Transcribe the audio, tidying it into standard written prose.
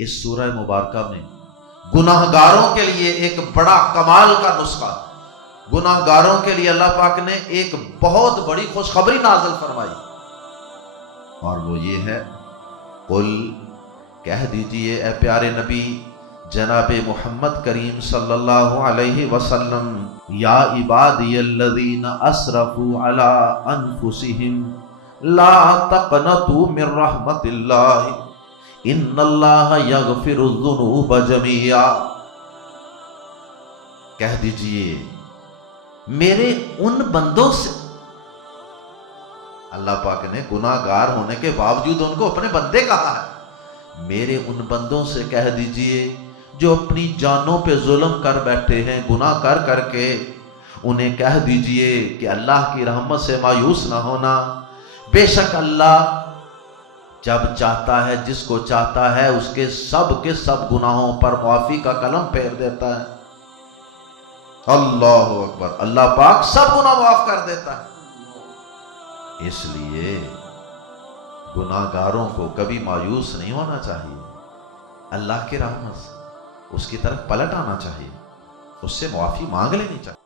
اس سورہ مبارکہ میں گناہگاروں کے لیے ایک بڑا کمال کا نسخہ، گناہگاروں کے لیے اللہ پاک نے ایک بہت بڑی خوشخبری نازل فرمائی، اور وہ یہ ہے، قل کہہ دیجئے اے پیارے نبی جناب محمد کریم صلی اللہ علیہ وسلم، یا عبادی الذین اسرفوا علی انفسہم لا تقنطوا من رحمت اللہ ان اللہ یغفر الذنوب جميعا، کہہ دیجئے میرے ان بندوں سے، اللہ پاک نے گناہ گار ہونے کے باوجود ان کو اپنے بندے کہا ہے، میرے ان بندوں سے کہہ دیجئے جو اپنی جانوں پہ ظلم کر بیٹھے ہیں گناہ کر کر کے، انہیں کہہ دیجئے کہ اللہ کی رحمت سے مایوس نہ ہونا، بے شک اللہ جب چاہتا ہے جس کو چاہتا ہے اس کے سب گناہوں پر معافی کا قلم پھیر دیتا ہے۔ اللہ اکبر، اللہ پاک سب گناہ معاف کر دیتا ہے، اس لیے گناہگاروں کو کبھی مایوس نہیں ہونا چاہیے، اللہ کی رحمت سے اس کی طرف پلٹ آنا چاہیے، اس سے معافی مانگ لینی چاہیے۔